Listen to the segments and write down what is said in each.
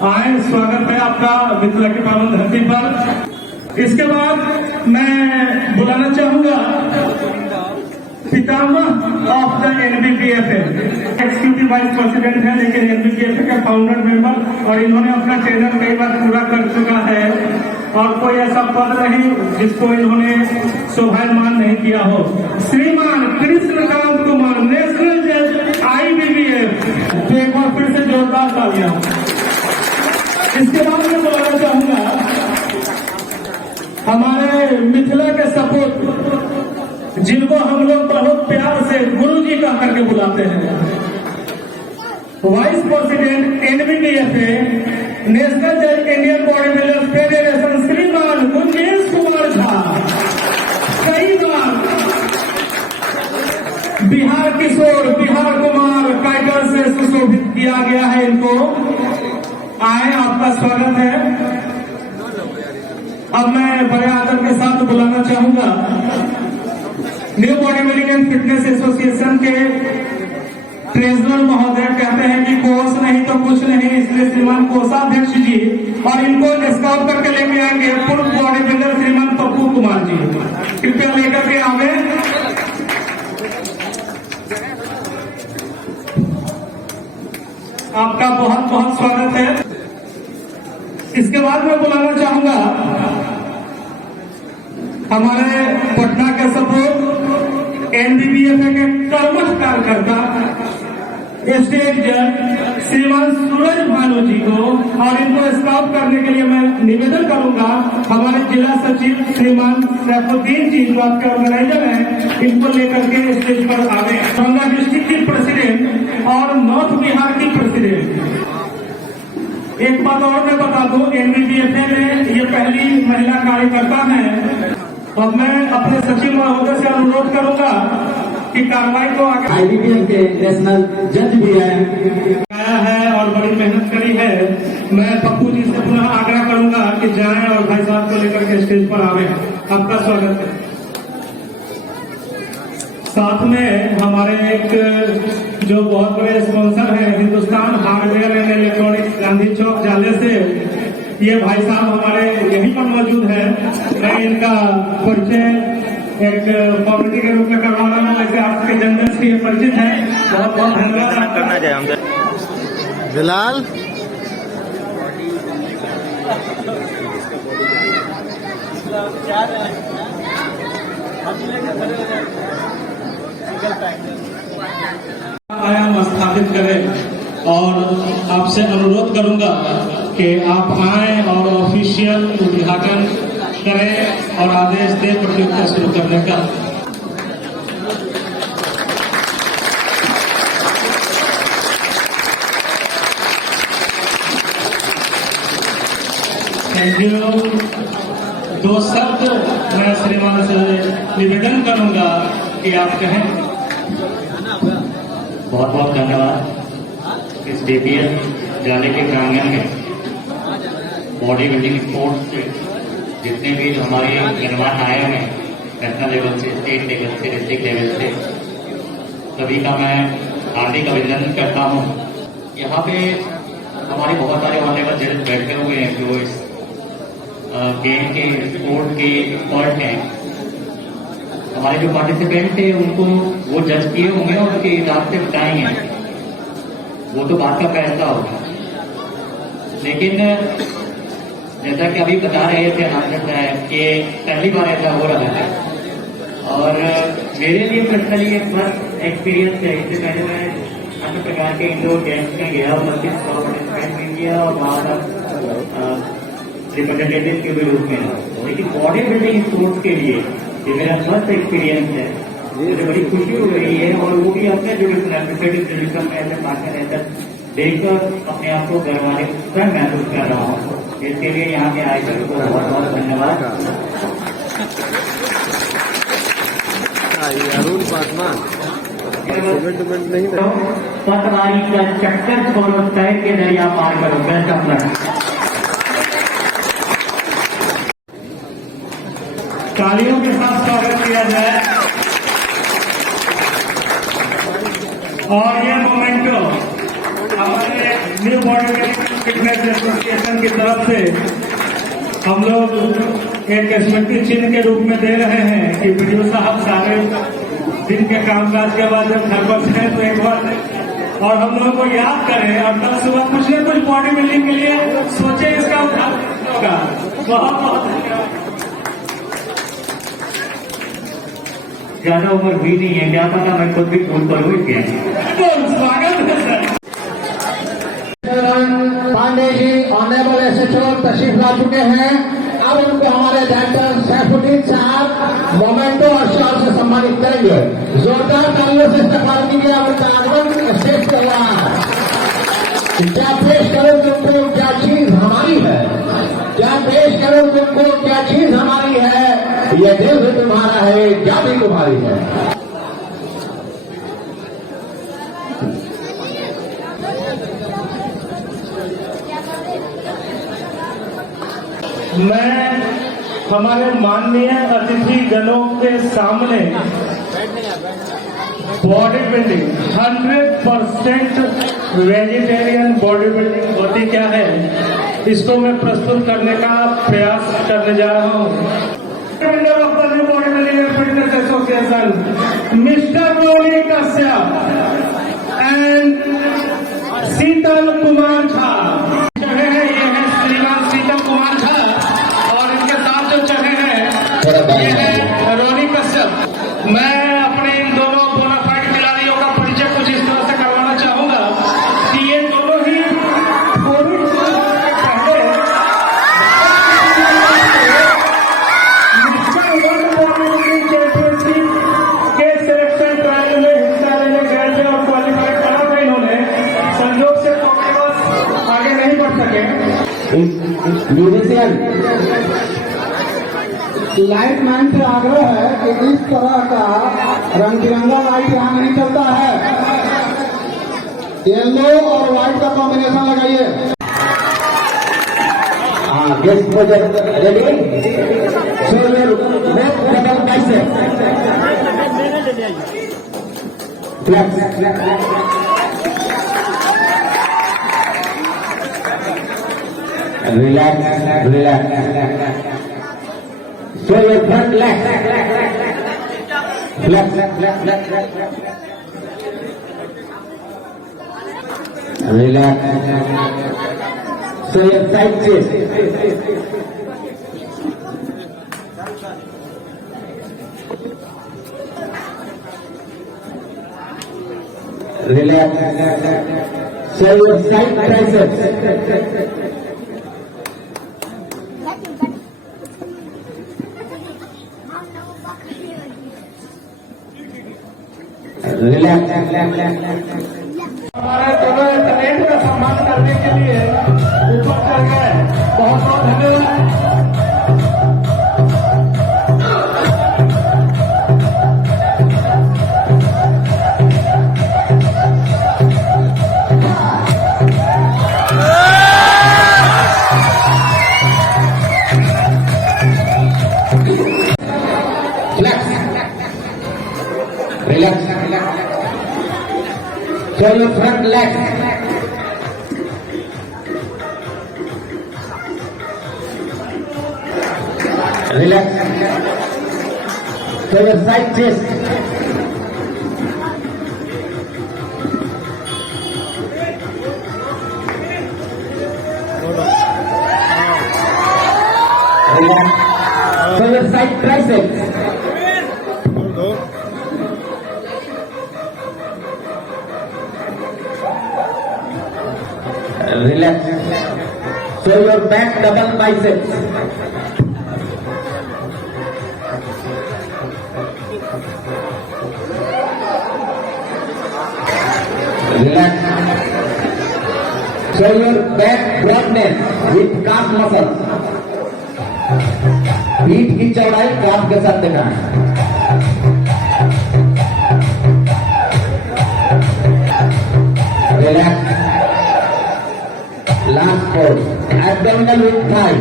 आए, स्वागत है आपका मिथिला की पावन धरती पर। इसके बाद मैं बुलाना चाहूंगा पितामह of the NBPFA, executive vice president है लेकिन एनबीपीएफए के फाउंडर मेंबर, और इन्होंने अपना टेनर कई बार पूरा कर चुका है और कोई ऐसा पद नहीं जिसको इन्होंने शोभायमान नहीं किया हो। श्रीमान कृष्णकांत कुमार, नेशनल जज आईबीबीएफ। एक बार फिर से जोरदार तालियां। इसके बाद मैं बुलाना चाहूंगा हमारे मिथिला के सपूत, जिनको हम लोग बहुत प्यार से गुरुजी कह करके बुलाते हैं, वाइस प्रेसिडेंट एनबीपीएफए, नेशनल जज इंडियन बॉडी बिल्डर्स फेडरेशन, श्रीमान गुंजेश कुमार झा। कई बार बिहार किशोर, बिहार कुमार टाइटल से सुशोभित किया गया है इनको। आए, आपका स्वागत है। अब मैं बड़े आदर के साथ बुलाना चाहूंगा new body building and fitness association के ट्रेजरर महोदय। कहते हैं कि कोष नहीं तो कुछ नहीं, इसलिए श्रीमान कोषाध्यक्ष जी, और इनको स्काउट करके लेके आएंगे पूर्व बॉडी बिल्डर श्रीमान पप्पू कुमार जी। कृपया लेकर के आवे। आपका बहुत बहुत स्वागत है। इसके बाद मैं बुलाना चाहूंगा हमारे पटना के सपूत, एनबीपीएफए के कर्मठ कार्यकर्ता, स्टेट जज श्रीमान सूरज भानु जी को, और इनको स्काउट करने के लिए मैं निवेदन करूंगा हमारे जिला सचिव श्रीमान सैफुद्दीन जी, जो आपके ऑर्गेनाइजर हैं, इनको लेकर के स्टेज पर आवे। दरभंगा डिस्ट्रिक्ट की प्रेसिडेंट और नॉर्थ बिहार की प्रेसिडेंट। एक बात और मैं बता दूं, एनबीपीएफए में ये पहली महिला कार्यकर्ता है। और मैं अपने सचिव महोदय से अनुरोध करूंगा कि कार्रवाई को आगे। आईबीपीएफ के नेशनल जज भी आया है और बड़ी मेहनत करी है। मैं पप्पू जी से पुनः आग्रह करूंगा कि जाएं और भाई साहब को लेकर के स्टेज पर आवे। आपका स्वागत है। साथ में हमारे एक जो बहुत बड़े स्पॉन्सर हैं, Hindustan hardware and electronics, Gandhi Chowk Jale से, ये भाई साहब हमारे यहीं पर मौजूद है। मैं इनका परिचय एक फॉर्मेलिटी के रूप में करवा रहा हूँ, वैसे आपके जनरल से ये परिचित है। बहुत बहुत धन्यवाद करना चाहिए बिलाल। आयाम स्थापित करें और आपसे अनुरोध करूंगा कि आप आएं और ऑफिशियल उद्घाटन करें और आदेश दें प्रतियोगिता शुरू करने का। Thank you. दो शब्द मैं श्रीमान से निवेदन करूंगा कि आप कहें। बहुत बहुत धन्यवाद। इस डीपीएल जाने के प्रांगण में बॉडी बिल्डिंग स्पोर्ट्स से जितने भी जो हमारे निर्माण आए हैं, नेशनल लेवल से, स्टेट लेवल से, डिस्ट्रिक्ट लेवल से, सभी का मैं हार्दिक अभिनंदन करता हूँ। यहाँ पे हमारे बहुत सारे ऑनरेबल जज बैठे हुए हैं जो इस गेम के स्पोर्ट के एक्सपर्ट हैं। हमारे जो पार्टिसिपेंट थे उनको वो जज किए होंगे और उसके हिसाब से बताएंगे, वो तो बात का फैसला होगा। लेकिन जैसा कि अभी बता रहे थे आनंद साहब कि पहली बार ऐसा हो रहा है और मेरे लिए पर्सनली एक फर्स्ट एक्सपीरियंस है। इससे पहले मैं अन्य प्रकार के इंडोर गेम्स में गया, पार्टिसिपेंट भी किया और वहाँ पर रिप्रेजेंटेटिव के भी रूप में रहा। लेकिन बॉडी बिल्डिंग स्पोर्ट्स के लिए ये मेरा फर्स्ट एक्सपीरियंस है। मुझे बड़ी खुशी हो रही है और वो भी अपने जो एडमिनिस्ट्रेटिव डिवीजन में ऐसे पार्टनर रहकर देखकर अपने आप को गर्वान्वित महसूस कर रहा हूँ। इसके लिए यहाँ के आए सभी को बहुत बहुत धन्यवाद। अरुण पासवान नहीं पतवारी का चक्कर छोड़ो, तय के दरिया पार करो। Best of luck. तालियों के साथ स्वागत किया जाए। और ये मोमेंटो हमारे न्यू बॉडी फिटनेस एसोसिएशन की तरफ से हम लोग एक स्मृति चिन्ह के रूप में दे रहे हैं कि वीडियो साहब सारे दिन के कामकाज के बाद जब घर पर थे तो एक बार और हम लोगों को याद करें और कल सुबह कुछ न कुछ बॉडी बिल्डिंग के लिए सोचे, इसका उदाहरण होगा। बहुत बहुत धन्यवाद। ज्यादा उम्र भी नहीं है, क्या पता मैं खुद भी फोन करूँ क्या। स्वागत है sir. Pandey ji honourable SHO तशरीफ ला चुके हैं। अब उनको हमारे डायरेक्टर सैफुद्दीन साहब मोमेंटो और शॉल से सम्मानित करेंगे। जोरदार तालियों से इस्तेमाल कीजिए। अब उनका आगमन स्टेज पर रहा। क्या पेश करो तुमको, क्या चीज हमारी है, क्या पेश करो तुमको, क्या चीज हमारी है। ये दिल भी तुम्हारा है, क्या भी तुम्हारी है। मैं हमारे माननीय अतिथि गणों के सामने body building 100% vegetarian body building होती क्या है, इसको मैं प्रस्तुत करने का प्रयास करने जा रहा हूँ। Winner of the new body building and fitness association mister Ronny Kashyap and Sheetal Kumar Jha. चढ़े हैं ये है श्रीमान शीतल कुमार झा और इनके साथ जो चढ़े हैं ये है रोनी कश्यप। मैं अपने इन दोनों बोनाफाइड खिलाड़ियों का परिचय कुछ इस तरह से करवाना चाहूंगा कि ये दोनों ही कोविड के पहले चैंपियनशिप के सिलेक्शन ट्रायल में हिस्सा लेने गए थे और क्वालिफाई करा था इन्होंने। संयोग से आगे नहीं बढ़ सके। लाइट मैन से आग्रह है कि इस तरह का रंग बिरंगा लाइट यहाँ नहीं चलता है। येलो और व्हाइट का कॉम्बिनेशन लगाइए। हाँ, guest project ready. Shoulder left double bicep relax, relax. Show your front leg. Flex. Relax. Show your side chest. Relax. Show your side triceps. Relax. हमारे दोनों टैलेंट का सम्मान करने के लिए ऊपर चल गए। बहुत बहुत धन्यवाद। Relax. Show your front leg. Relax. Show your side chest. Relax. Show your side triceps. Relax. Show your back double biceps. Relax. Show your back broadness with calf muscles. पीठ की चौड़ाई काफ के साथ दिखाएं। Relax. Last pose, abdominal with thigh.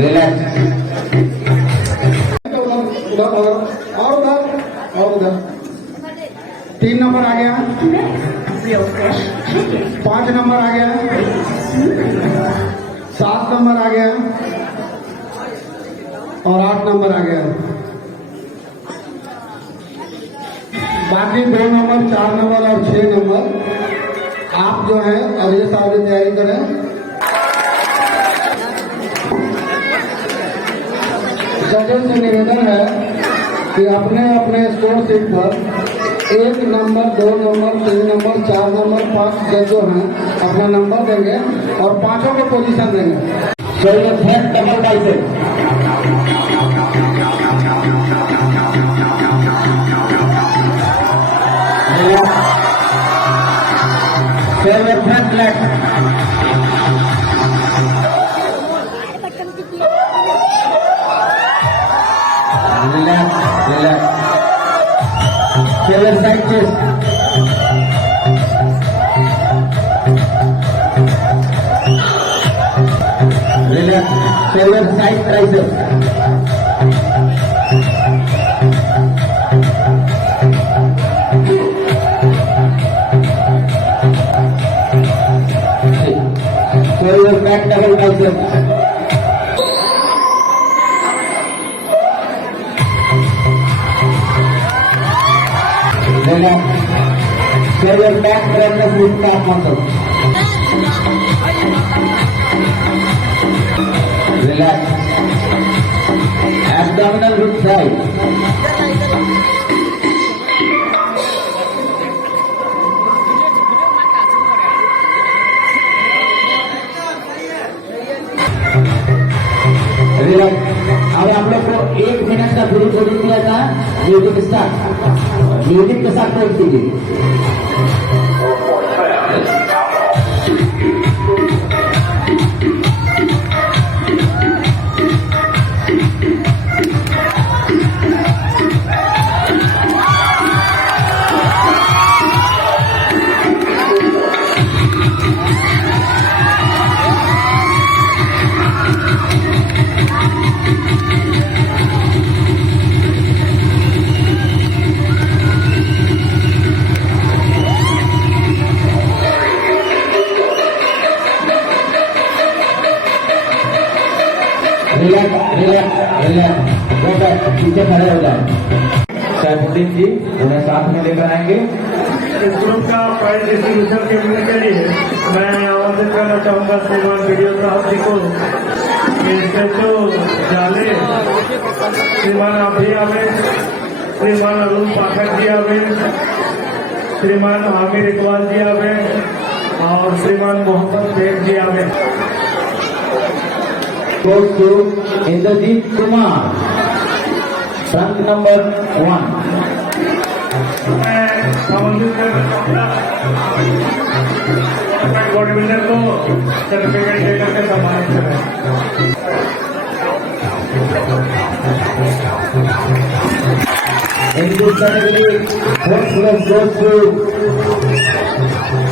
Relax. उधर और उधर 3 number आ गया, 5 नंबर आ गया, 7 नंबर आ गया और 8 नंबर आ गया। बाकी 2 नंबर, 4 नंबर और 6 नंबर आप जो है अगले साल की तैयारी करें। जजेस से निवेदन है कि अपने अपने स्कोर शीट पर 1 नंबर, 2 नंबर, 3 नंबर, 4 नंबर, 5 जज जो हैं अपना नंबर देंगे और 5 को पोजीशन देंगे। चलिए third double bicep. Favourite front left. Relax relax. Favourite side chest. Relax. Favourite side tricep. Favourite back double bicep. Failure back pressure with calf muscle. Relax. Abdominal with side. Relax. अब आप लोग को 1 minute का break दिया था। Music start. Music के साथ break कीजिए। पीछे खड़े हो जाए। सैफुद्दीन जी उन्हें साथ में लेकर आएंगे। इस ग्रुप का प्राइज डिस्ट्रीब्यूशन करने के लिए मैं आमंत्रित करना चाहूंगा श्रीमान वीडियो साहब जी को। जाले श्रीमान आप भी आवे, श्रीमान अरुण पाठक जी आवे, श्रीमान आमिर इकबाल जी आवे और श्रीमान मोहम्मद शेख जी आवे। Goes to Indrajit Kumar, front number 1. मैं आमंत्रित करना चाहूंगा बॉडी बिल्डर को सर्टिफिकेट देकर के सम्मानित करें। In this category, first place goes to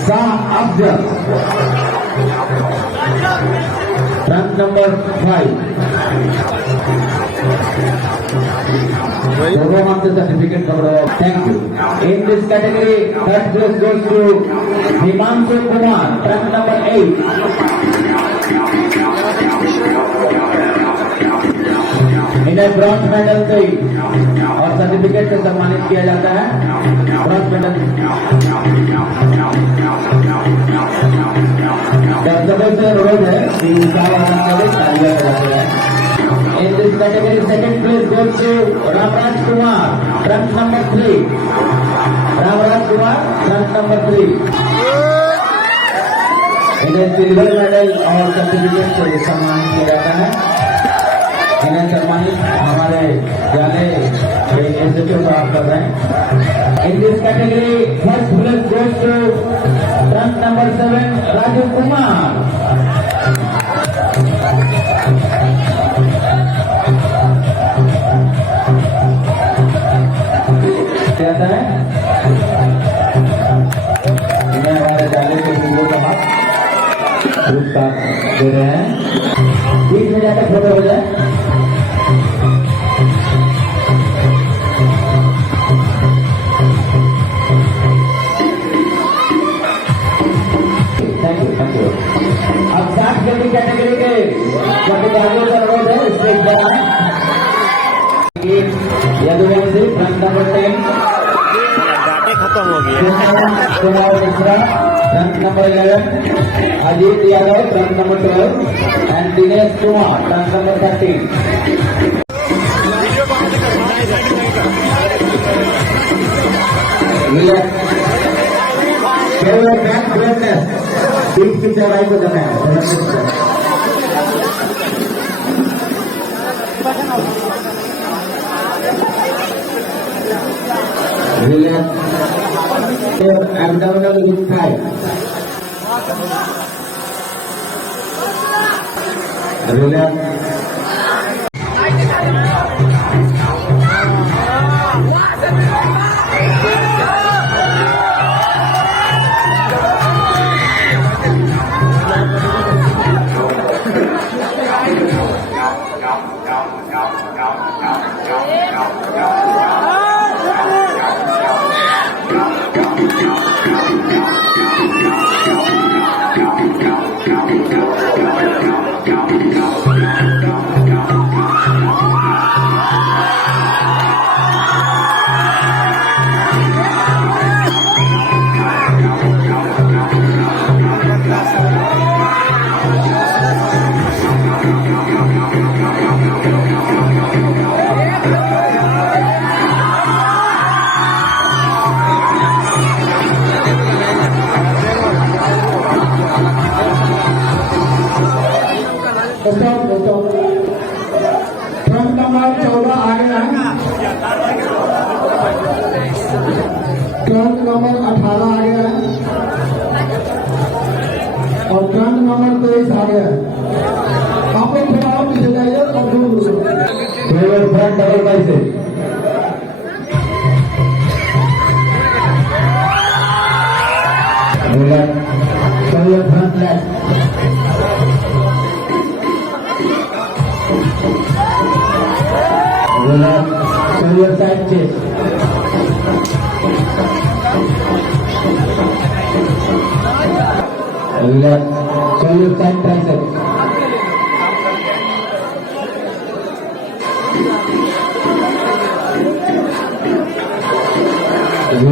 Shah Afzal, front number 5. दोनों हाथ से सर्टिफिकेट पकड़ो। Thank you. In this category, third place goes to Himanshu Kumar, front number 8. इन्हें ब्रॉन्ज मेडल से और सर्टिफिकेट से सम्मानित किया जाता है। ब्रॉन्ज मेडल दर्शकों से अनुरोध है कि तालियां बजाते हैं। In this category, second place goes to Ramraj Kumar, front number 3. Ramraj Kumar, front number 3. इन्हें सिल्वर मेडल और सर्टिफिकेट से सम्मानित किया जाता है। इन्हें सम्मानित हमारे जाने एसएचओ साहब कर रहे हैं। In this category, first place goes to front number 7, Raju Kumar. कहता है इन्हें हमारे जाने के लोगों का पुरस्कार दे रहे हैं। बीच में जाकर फोटो हो जाए। Thank you. अब 60 केजी कैटेगरी के प्रतिभागियों का रोड है स्टेज पर यदुवंशी फ्रंट नंबर 10, खत्म हो गया। Kumar Mishra front number 11, Ajit Yadav front number 12 and Dinesh Kumar front number 13। बीच की चौड़ाई को देना है। abdominal lift high. Relax. Front number 14 आ गया है, ट्रंक नंबर 18 आ गया है और ट्रंक नंबर 23 आ गया है। आप लोग थोड़ा और पीछे जाइए और दूर front double bicep, front left, shoulder side chest, left shoulder side tricep,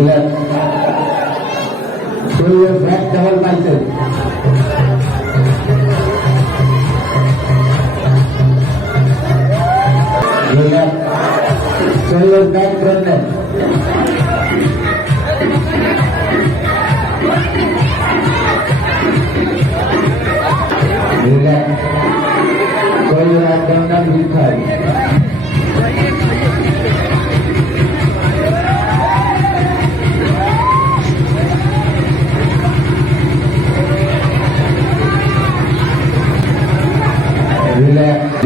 left shoulder back double bicep, left shoulder back front leg, relax shoulder abdominal with thigh,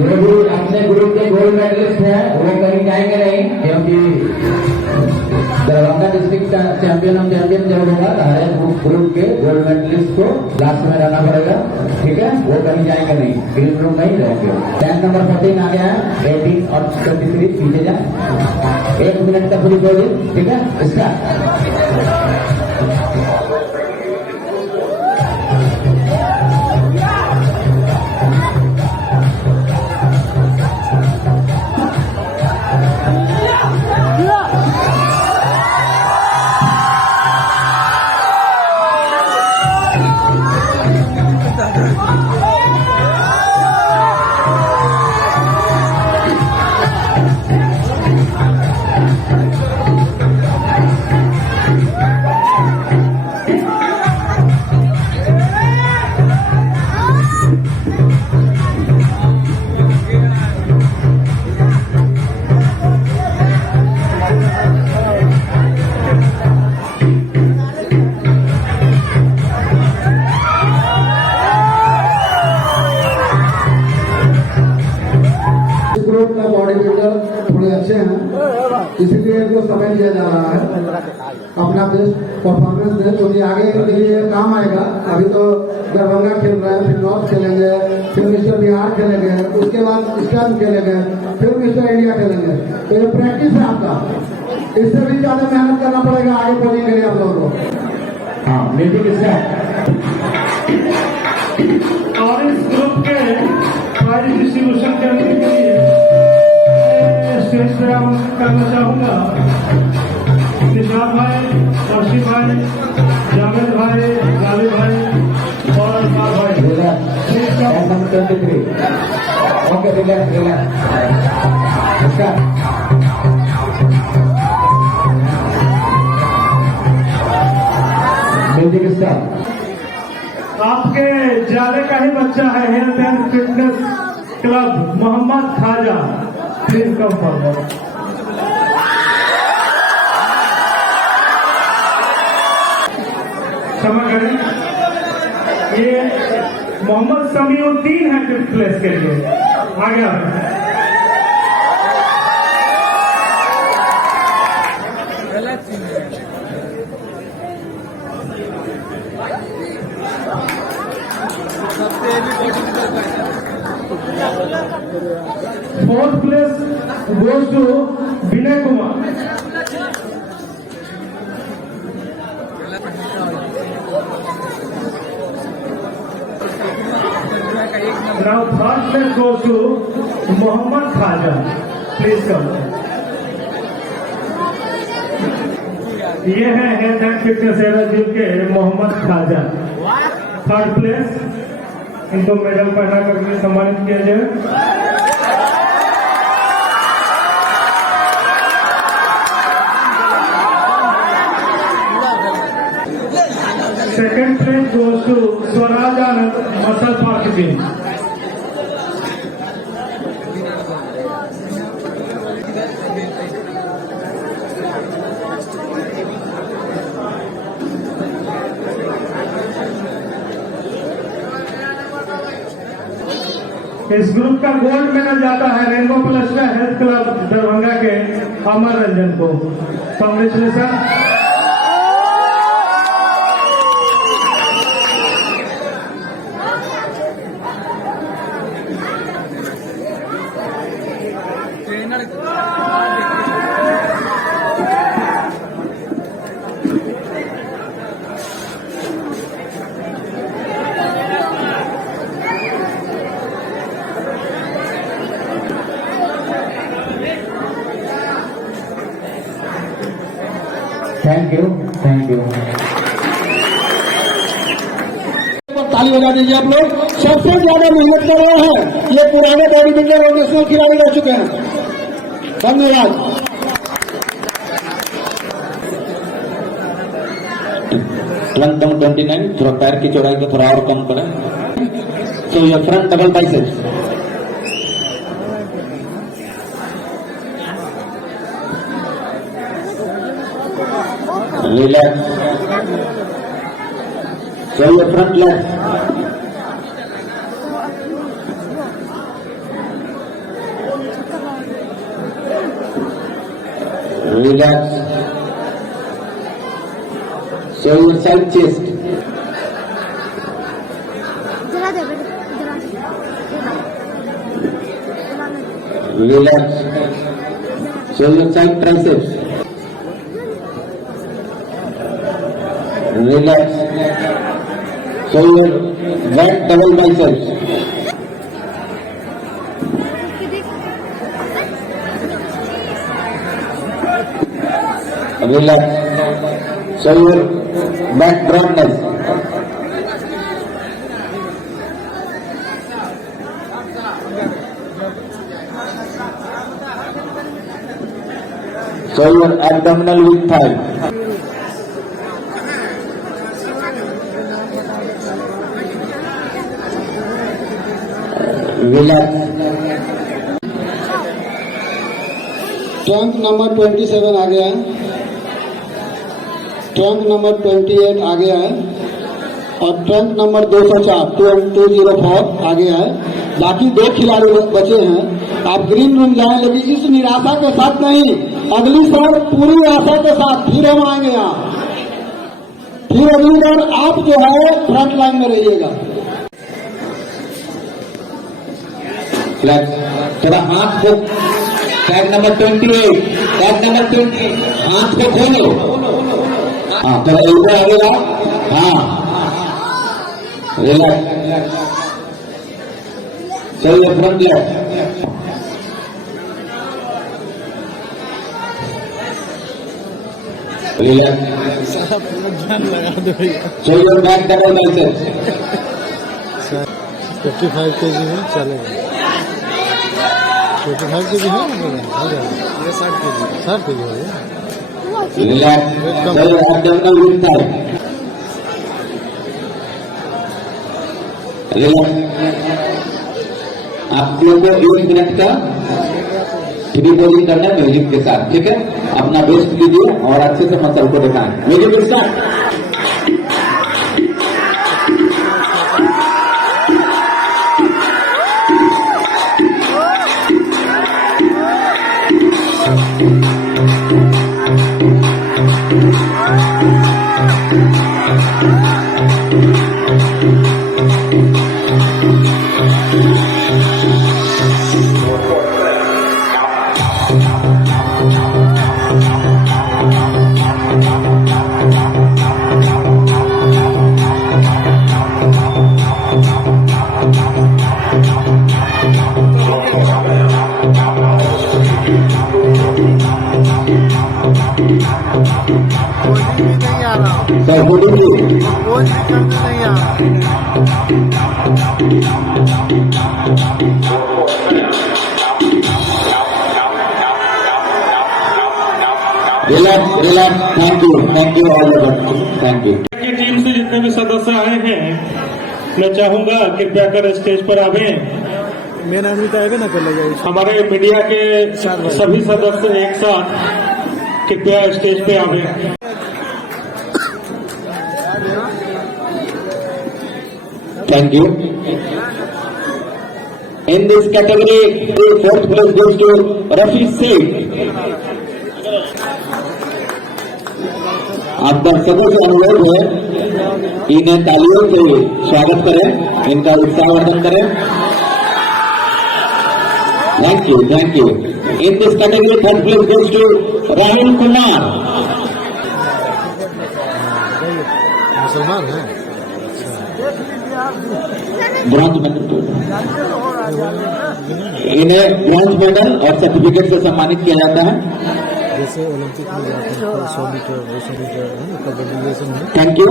जो भी अपने ग्रुप के गोल्ड मेडलिस्ट हैं वो कहीं जाएंगे नहीं, क्योंकि दरभंगा डिस्ट्रिक्ट का चैंपियन जब होगा तो हर एक ग्रुप के गोल्ड मेडलिस्ट को लास्ट में रहना पड़ेगा, ठीक है। वो कहीं जाएंगे नहीं, ग्रीन रूम में ही रहेंगे। टैंक नंबर 14 आ गया है, 18 और 23 पीछे जाए। 1 मिनट का पूरी बोली, ठीक है। इसका इसीलिए इनको समय दिया जा रहा है अपना बेस्ट परफॉर्मेंस दे, क्योंकि आगे के लिए काम आएगा। अभी तो दरभंगा खेल रहे हैं, फिर नॉर्थ खेलेंगे, फिर मिस्टर बिहार खेलेंगे, उसके बाद स्टैंड खेलेंगे, फिर मिस्टर इंडिया खेलेंगे। तो ये प्रैक्टिस है आपका, इससे भी ज्यादा मेहनत करना पड़ेगा आगे बढ़ने के लिए आप लोगों को। हाँ, म्यूजिक स्टार्ट। और इस ग्रुप के प्राइज डिस्ट्रीब्यूशन करने के लिए स्टेज पे आमंत्रित करना चाहूंगा निशाद भाई, अर्शी भाई, जावेद भाई, गालिब भाई और अरफात भाई। Okay, relax. Music start. आपके जाले का ही बच्चा है health and fitness club Mohammad Khaja, please come forward. क्षमा करें, ये मोहम्मद समीउद्दीन है 5th प्लेस के लिए, आगे आ fourth place goes to Vinay Kumar. Now third place goes to Mohammed Khaja, please कम। ये है हेल्थ एंड फिटनेस एनर्जी के मोहम्मद खाजा, 3rd प्लेस। इनको मेडल पहना करके सम्मानित किया जाए। Second place goes to Swaraj Anand, muscle park team. इस ग्रुप का गोल्ड मेडल जाता है rainbow plus health club Darbhanga के अमर रंजन को। कांग्रेचुलेशन। Thank you. ताली बजा दीजिए आप लोग। सबसे ज्यादा मेहनत कर रहे हैं ये पुराने बॉडी बिल्डर और नेशनल खिलाड़ी रह चुके हैं। धन्यवाद। फ्रंट डाउन 29, थोड़ा पैर की चौड़ाई को थोड़ा और कम करें। सो ये फ्रंट डबल बाइसेप्स। रिलैक्स। सो ये front leg. Relax. So your side chest. Relax. So your side triceps. Relax. So your back double biceps. Relax. So your back broadness. So your abdominal with thigh. Relax. Trunk number 27 आ गया है, trunk number 28 आ गया है और trunk number 204 204 आ गया है। बाकी 2 खिलाड़ी बचे हैं। आप ग्रीन रूम जाएं, लेकिन इस निराशा के साथ नहीं अगली बार पूरी आशा के साथ फिर हम आएंगे यहाँ, फिर अगली बार आप जो है फ्रंट लाइन में रहिएगा। थोड़ा हाथ को, टैग नंबर 28, टैग नंबर 20, हाथ को खोलो। हाँ, थोड़ा इधर आएगा। हाँ, रिलैक्स, चलिए फ्रंट लेफ्ट। रिलैक्स, चलिए बैक डबल बाइसेप्स। 55 kg में चलेगा। 55 kg है ना, हो जाएगा। ये 60 kg हो गया। रिलैक्स, चलिए एब्डोमिनल विथ थाई। रिलैक्स, आप लोगों को 1 मिनट का फ्री बॉलिंग करना है म्यूजिक के साथ, ठीक है? अपना बेस्ट कीजिए और अच्छे से मसल को दिखाएं। Music start. नहीं आ रहा, कोई कोई दिक्कत नहीं आ रहा। Relax, relax, thank you all thank you. की टीम से जितने भी सदस्य आए हैं, मैं चाहूंगा कृपया कर स्टेज पर आवे। मेन आदमी तो आएगा ना, चलेगा। हमारे मीडिया के सभी सदस्य एक साथ कृपया स्टेज पे आवे। Thank you. In this category, the 4th place goes to Rafi Sheikh. आप दर्शकों से अनुरोध है, इन्हें तालियों से स्वागत करें, इनका उत्साहवर्धन करें। Thank you. In this category, 3rd place goes to Rahul Kumar. मुसलमान है। ब्रॉन्ज मेडल, इन्हें ब्रॉन्ज मेडल और सर्टिफिकेट से सम्मानित किया जाता है। जैसे ओलंपिक में जाते हैं 100 मीटर 200 मीटर कबड्डी ये सब है। Thank you.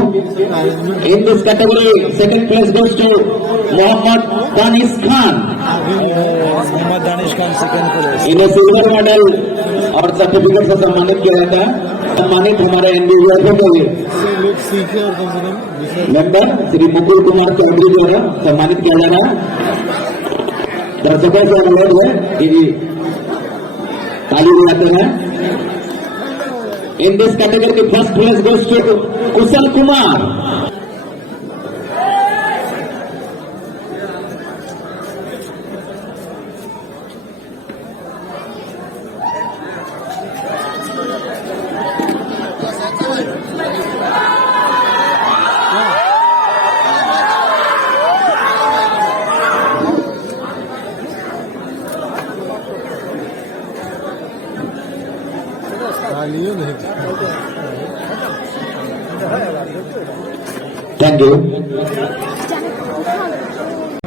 In this category 2nd place goes to Mohammad Danish Khan. Mohammad Danish Khan 2nd place. इन्हें सिल्वर मेडल और सर्टिफिकेट से सम्मानित किया जाता है। सम्मानित हमारे एनडीवीएफए के लोग सीखे और कम से कम मेंबर श्री मुकुल कुमार चौधरी द्वारा सम्मानित किया जा रहा है। दर्शकों से अनुरोध है कि ताली बजाते हैं। In this category, the 1st place goes to Kusal Kumar. तालियों नहीं। Thank you.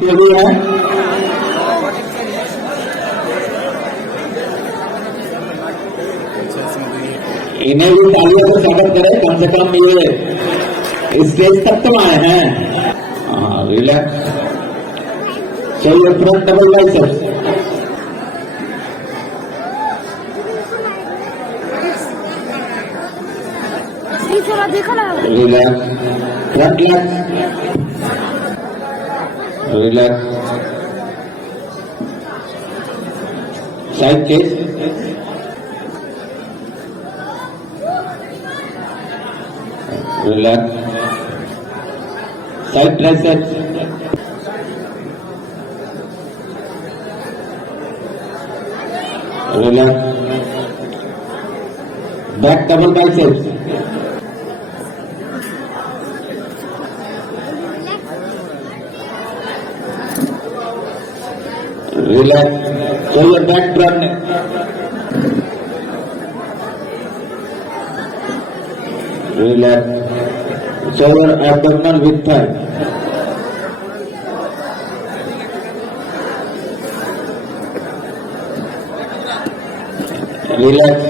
ये भी है इन्हें भी तालियों से स्वागत करें, कम से कम ये स्टेज तक तो आए हैं। हाँ, रिलैक्स, चलिए front double biceps. Relax, front left, relax, side chest, relax, side triceps, relax, back double biceps, relax, show your back broadness, relax, show your abdominal width, relax.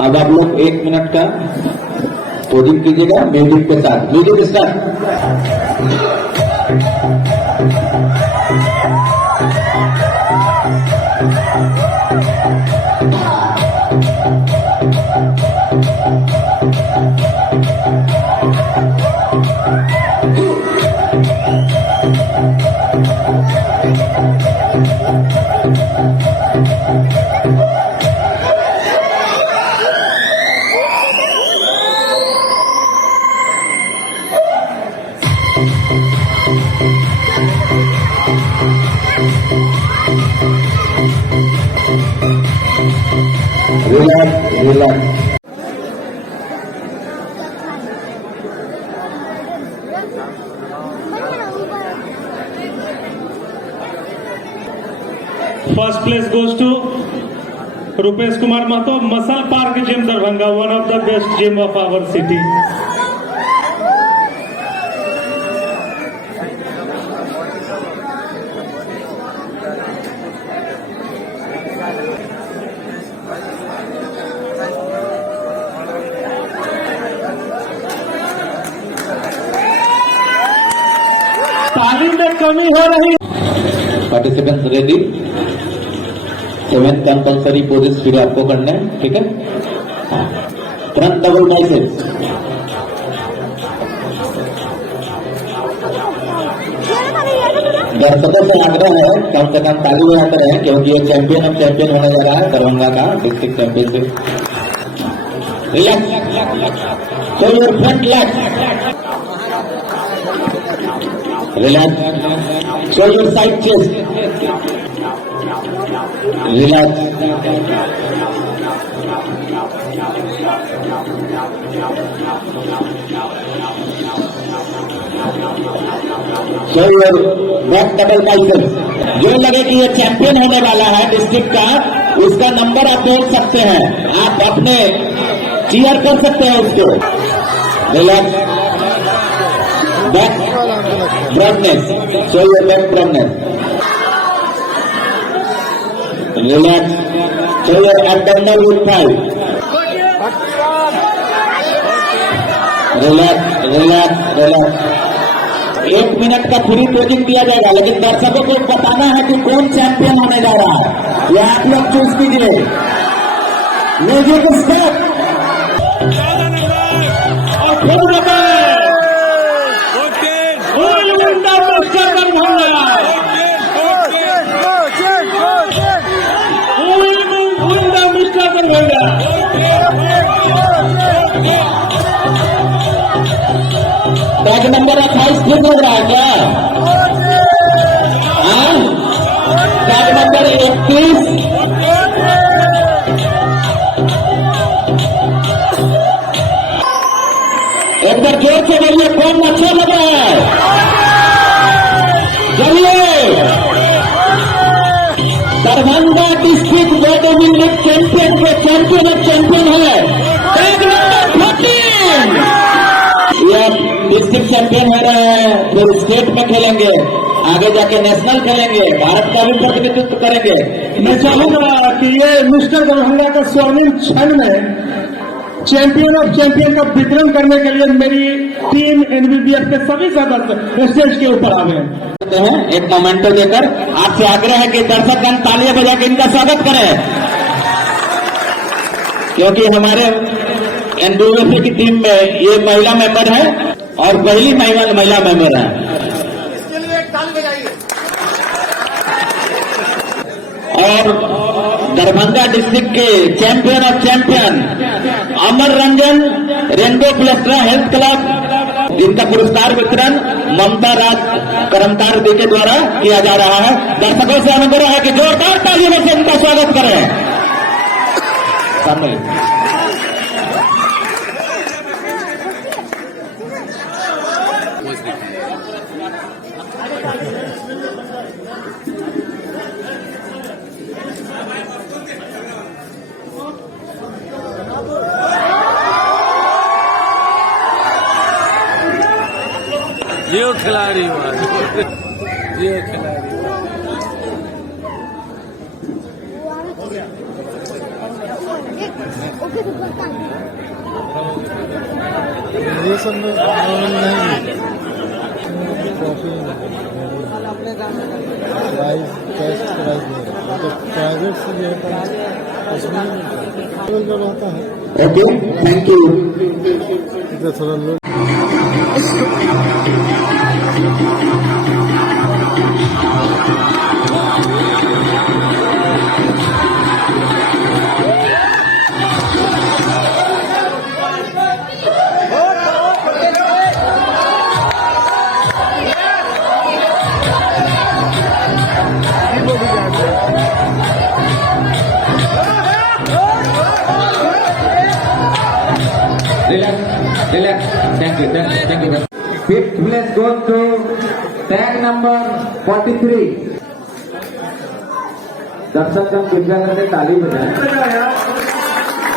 अब आप लोग 1 मिनट का पोजिंग कीजिएगा म्यूजिक के साथ। Music start. Relax, relax. First place goes to Rupesh Kumar Mato, Masal Park Gym Darbhanga, one of the best gym of our city. तालीम में कमी हो रही। पार्टिसिपेंट्स रेडी, 7 कंपल्सरी पोजेस फिर आपको करना है, ठीक है। फ्रंट डबल बाइसेप्स, दर्शकों से आग्रह है कम से कम ताली बजाते रहे, क्योंकि ये चैंपियन ऑफ चैंपियन होने जा रहा है दरभंगा का district championship. Relax, show your front leg, relax, show your side chest, relax, show your back double biceps. जो लगे कि ये चैंपियन होने वाला है डिस्ट्रिक्ट का, उसका नंबर आप बोल सकते हैं, आप अपने चीयर कर सकते हैं उसको। Relax, back broadness, show your back broadness, relax, show your abdominal with thigh, relax, relax, relax. 1 minute का फ्री कोचिंग दिया जाएगा, लेकिन दर्शकों को बताना है कि कौन चैंपियन होने जा रहा है, यह आप लोग चूज कीजिए। Music start. बैग नंबर 28 ठीक लग रहा है क्या? हाँ? बैग नंबर 31, एक बार जोर से बोलिए, कौन अच्छा लग रहा है? चलिए, Darbhanga district body building champion के चैंपियन ऑफ चैंपियन है बैग नंबर 14। डिस्ट्रिक्ट चैंपियन हो रहे हैं, फिर स्टेट में खेलेंगे, आगे जाके नेशनल खेलेंगे, भारत का भी प्रतिनिधित्व करेंगे। मैं चाहूंगा कि ये मिस्टर दरभंगा का स्वर्णिम क्षण में चैंपियन ऑफ चैंपियन का वितरण करने के लिए मेरी टीम एनबीबीएफ के सभी सदस्य स्टेज के ऊपर आ गए। एक मोमेंटो देकर आपसे आग्रह है कि दर्शकगण तालियां बजा के इनका स्वागत करें, क्योंकि हमारे एनबीएफ की टीम में ये महिला मेंबर है और पहली महिला मेंबर है। और दरभंगा डिस्ट्रिक्ट के champion of champion Amar Ranjan rainbow प्लस्ट्रा हेल्थ क्लब, जिनका पुरस्कार वितरण ममता राज करमतार दी के द्वारा किया जा रहा है। दर्शकों से अनुरोध है कि जोरदार तालियों से इनका स्वागत करें। शामिल। जियो खिलाड़ी हुआ जियो खिलाड़ी ये सब में नहीं प्राइस कैश प्राइस नहीं तो प्राइवेट से जो है उसमें रहता है। Okay, thank you. थोड़ा लोग Relax. Thank you. Fifth place goes to tag number 43. दर्शकगण कृपया करके ताली बजाएं।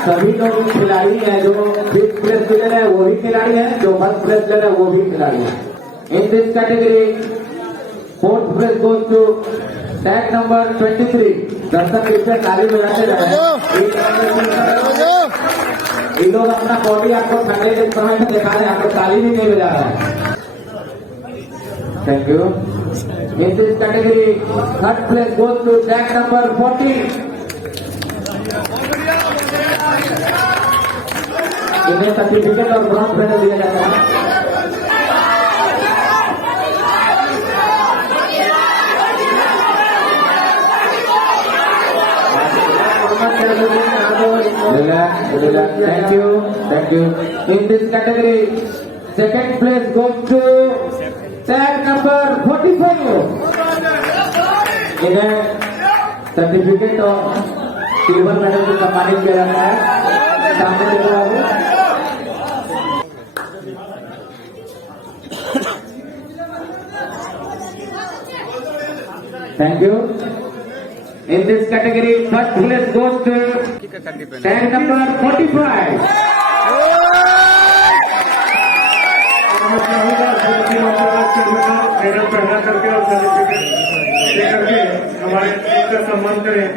सभी लोग खिलाड़ी हैं जो फिफ्थ प्लेस ले रहे हैं वो भी खिलाड़ी हैं, जो फर्स्ट प्लेस ले रहे हैं वो भी खिलाड़ी हैं। In this category fourth place goes to tag number 23। दर्शक कृपया ताली बजाते रहे। ये लोग अपना बॉडी आपको ठंडे के समय में दिखा रहे हैं, आपको ताली भी नहीं बजा रहा है। Thank you. In this category third place goes to tag number 40। इन्हें सर्टिफिकेट और ब्रॉन्ज मेडल दिया जाता है। Thank you. In this category, second place goes to tag number 44. इन्हें सर्टिफिकेट और सिल्वर मेडल से सम्मानित किया जाता है। सामने देखो बाबू। Thank you. In this category, first place goes to tag number 45. Medal पहना करके और सर्टिफिकेट दे करके हमारे टीम का सम्मान करें।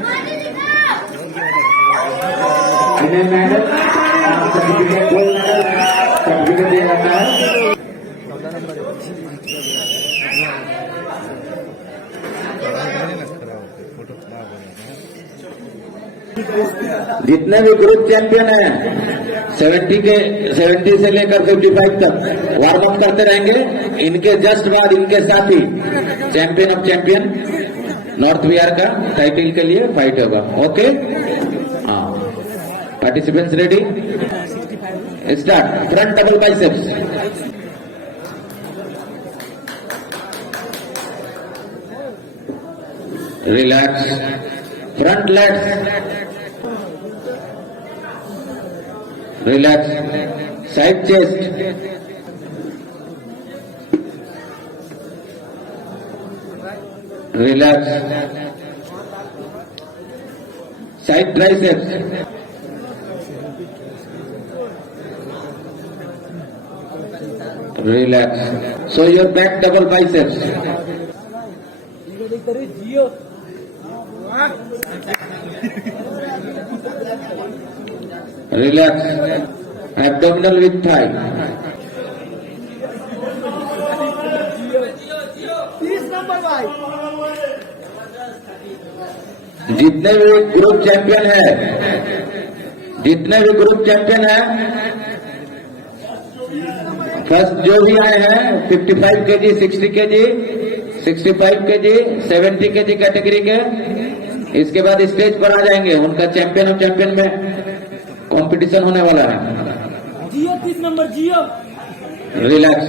इन्हें मेडल सर्टिफिकेट दिया जाता है। जितने भी ग्रुप चैंपियन हैं 70 से लेकर 55 तक वार्म अप करते रहेंगे। इनके जस्ट बाद इनके साथ ही champion of champion north Bihar का टाइटल के लिए फाइट होगा। ओके, हाँ, participants ready, start. Front double biceps, relax, front legs, relax, side chest, relax, side triceps, relax, show your back double biceps, relax, abdominal with thigh, जितने भी group champion है first जो भी आए हैं 55 KG, 60 KG, 65 KG, 70 KG category के, इसके बाद स्टेज पर आ जाएंगे। उनका चैंपियन ऑफ चैंपियन में कंपटीशन होने वाला है। जियो 30 नंबर जियो, रिलैक्स,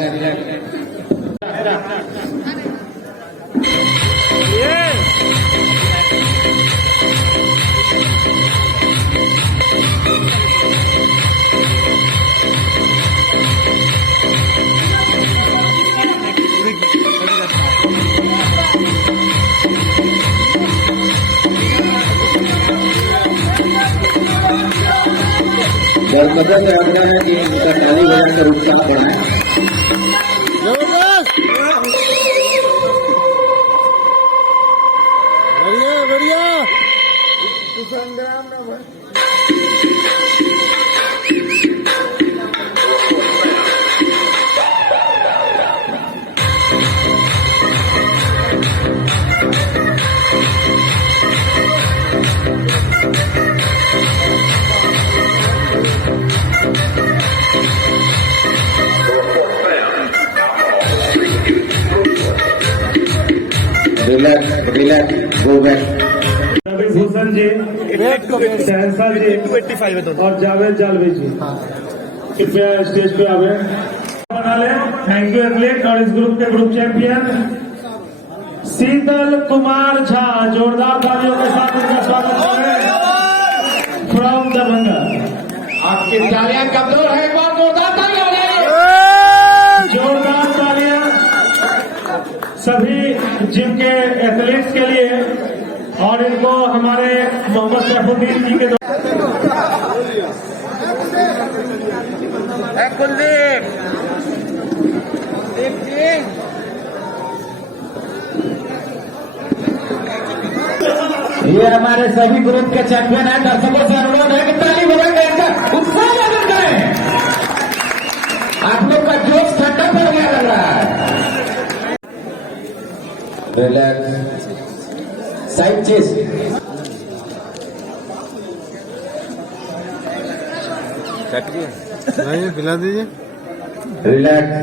दर्शकों से आग्रह है कि इनका ताली बजाकर उत्साह देना। जबरदस्त बढ़िया बढ़िया relax relax go back. Ravi Bhushan ji, Sahsa ji 285 है दोनों। और जावेद जालवी जी कृपया स्टेज पे आवे। बना ले। थैंक यू एथलीट और इस ग्रुप के ग्रुप चैंपियन शीतल कुमार झा, जोरदार तालियों के साथ उनका स्वागत करें फ्रॉम दरभंगा। आपकी तालियां कमजोर है, एक बार जोरदार तालियां हो जाएगी। जोरदार तालियां सभी जिम के एथलीट्स के लिए और इनको हमारे मोहम्मद सैफुद्दीन जी के कुलदीप ये हमारे सभी ग्रुप के चैंपियन हैं। दर्शकों से अनुरोध है कि ताली बजाकर इनका उत्साह जागृत करें। आप लोग का जोश ठंडा पड़ गया लग रहा है। Relax side chest. नहीं पिला दीजिए। रिलैक्स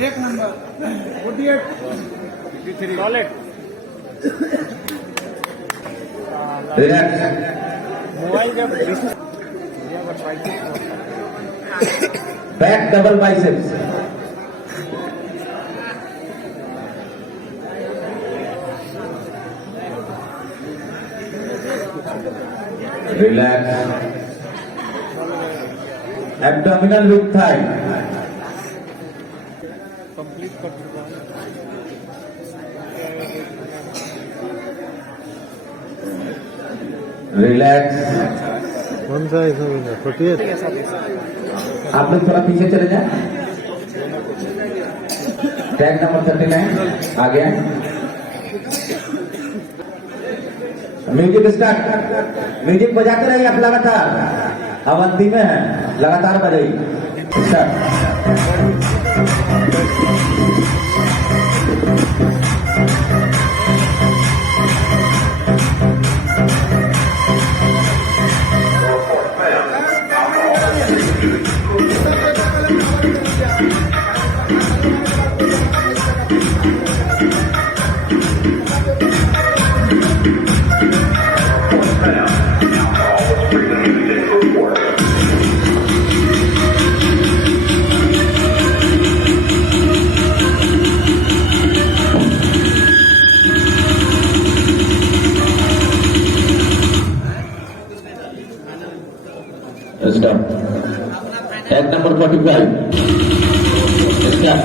एक नंबर 48 सॉलिड रिलैक्स मोबाइल का back double biceps. Relax abdominal with thigh. Complete कर चुका है। रिलैक्स। कौन सा है इसमें 48? आप लोग थोड़ा पीछे चले जाए। टैग नंबर 39 आ गया। Music start. म्यूजिक बजाते रहिए आप लगातार। अवंती में है, लगातार बजाइए। Start. Stop. Tag number 45. Stop.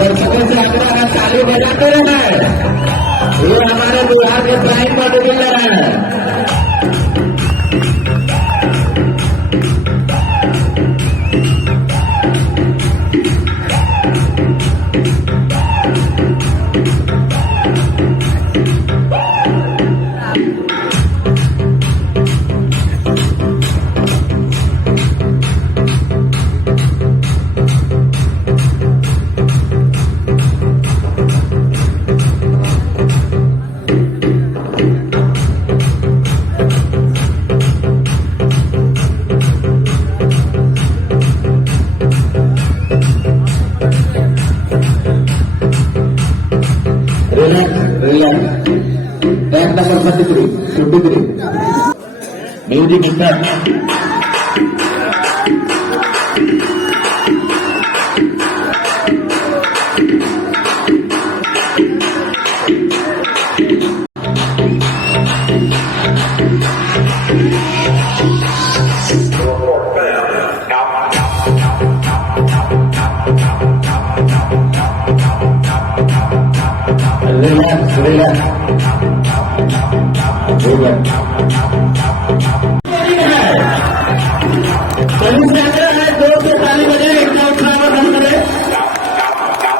दर्शकों से आग्रह है ताली बजाते रहना है। ये हमारे बिहार के प्राइम बॉडी बिल्डर हैं। Relax back number 53 music start relax relax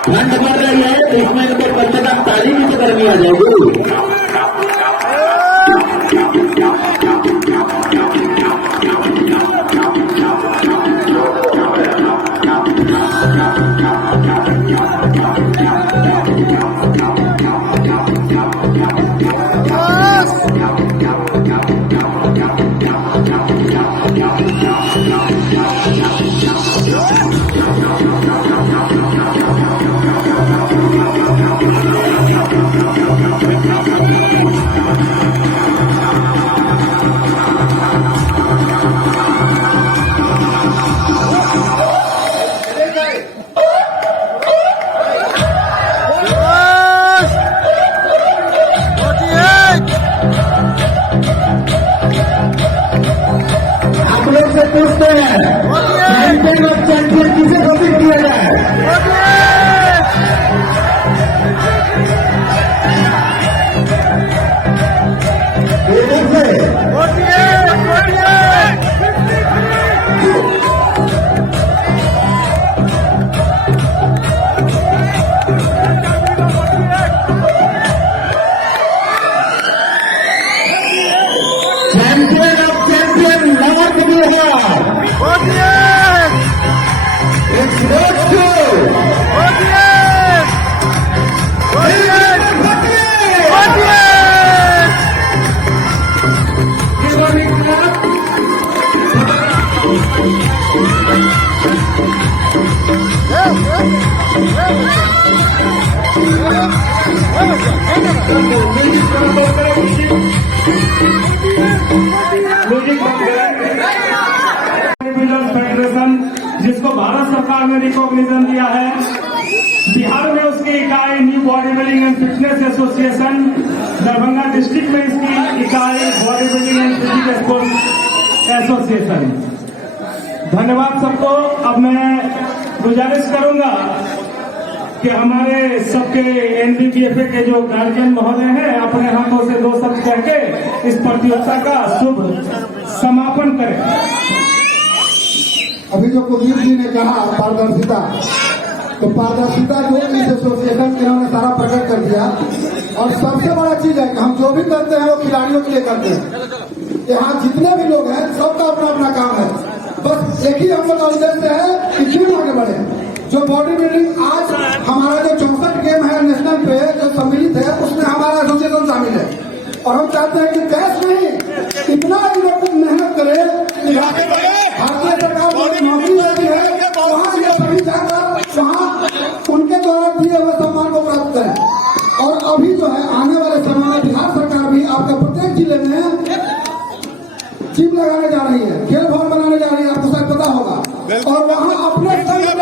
ठंड बढ़ रही है इसमें इनको कम से कम ताली भी तो गर्मी आ जाएगी। आप लोग से पूछते हैं चैंपियन ऑफ चैंपियन किसे घोषित किया जाए? Champion of champion north Bihar it's not true. Federation जिसको भारत सरकार ने रिकॉग्निशन दिया है, बिहार में उसकी इकाई new body building and fitness association, Darbhanga district में इसकी इकाई body building and physical sports association. धन्यवाद सबको। अब मैं गुजारिश करूंगा कि हमारे सबके एनडीबीएफए के जो गार्जियन महोदय हैं अपने हाथों से 2 शब्द कह के इस प्रतियोगिता का शुभ समापन करें। अभी जो कुलदीप जी ने कहा पारदर्शिता, तो पारदर्शिता जो इस एसोसिएशन के इन्होंने सारा प्रकट कर दिया। और सबसे बड़ा चीज है कि हम जो भी करते हैं वो खिलाड़ियों के लिए करते हैं। यहाँ जितने भी लोग हैं सबका अपना अपना काम है, बस एक ही हम लोग का उद्देश्य है कि क्यों आगे बढ़े। जो बॉडी बिल्डिंग आज हमारा जो 64 गेम है नेशनल पे जो सम्मिलित है उसमें हमारा एसोसिएशन शामिल है। और हम चाहते हैं कि कैश नहीं, इतना इन लोग मेहनत करे। भारतीय सरकार नौकरी देती है वहाँ ये सभी जाकर वहाँ उनके द्वारा दिए हुए सम्मान को प्राप्त करें। और अभी जो है आने वाले समय में बिहार सरकार भी आपके प्रत्येक जिले में जिम लगाने जा रही है, खेल भवन बनाने जा रही है, आपको शायद पता होगा। और वहाँ अपने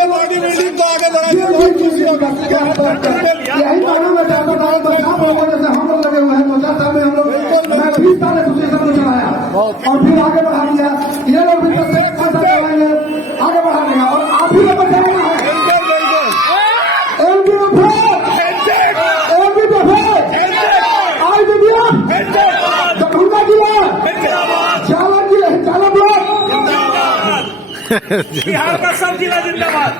बॉडी बिल्डिंग को आगे बढ़ाने यही कारण मैं चाहता था। 2-4 लोगों जैसे हम लोग लगे हुए हैं, 2-4 साल में हम लोग, मैं 20 साल एसोसिएशन में चलाया और फिर आगे बढ़ा दिया। ये लोग भी प्रत्येक पैसा चलाएंगे, आगे बढ़ा देगा। और आप ही लोग चलाना है बिहार का सब जिला जिंदाबाद।